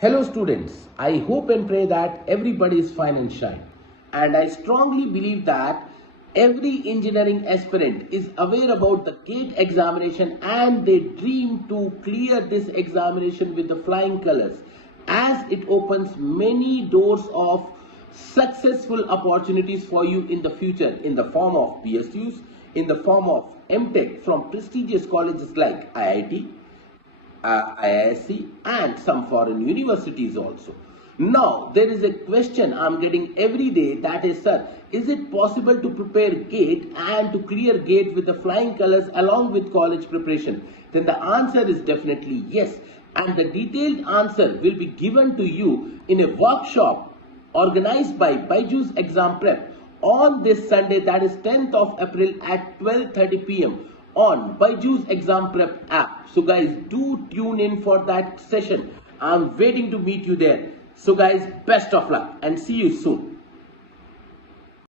Hello students, I hope and pray that everybody is fine and shine. And I strongly believe that every engineering aspirant is aware about the GATE examination and they dream to clear this examination with the flying colors, as it opens many doors of successful opportunities for you in the future in the form of BSUs, in the form of MTech from prestigious colleges like IIT, IISc and some foreign universities also. Now, there is a question I'm getting every day, that is, sir, is it possible to prepare GATE and to clear GATE with the flying colors along with college preparation? Then the answer is definitely yes. And the detailed answer will be given to you in a workshop organized by BYJU'S Exam Prep on this Sunday, that is 10th of April at 12:30 p.m. on BYJU'S Exam Prep app. So guys, do tune in for that session. I'm waiting to meet you there. So guys, best of luck and see you soon.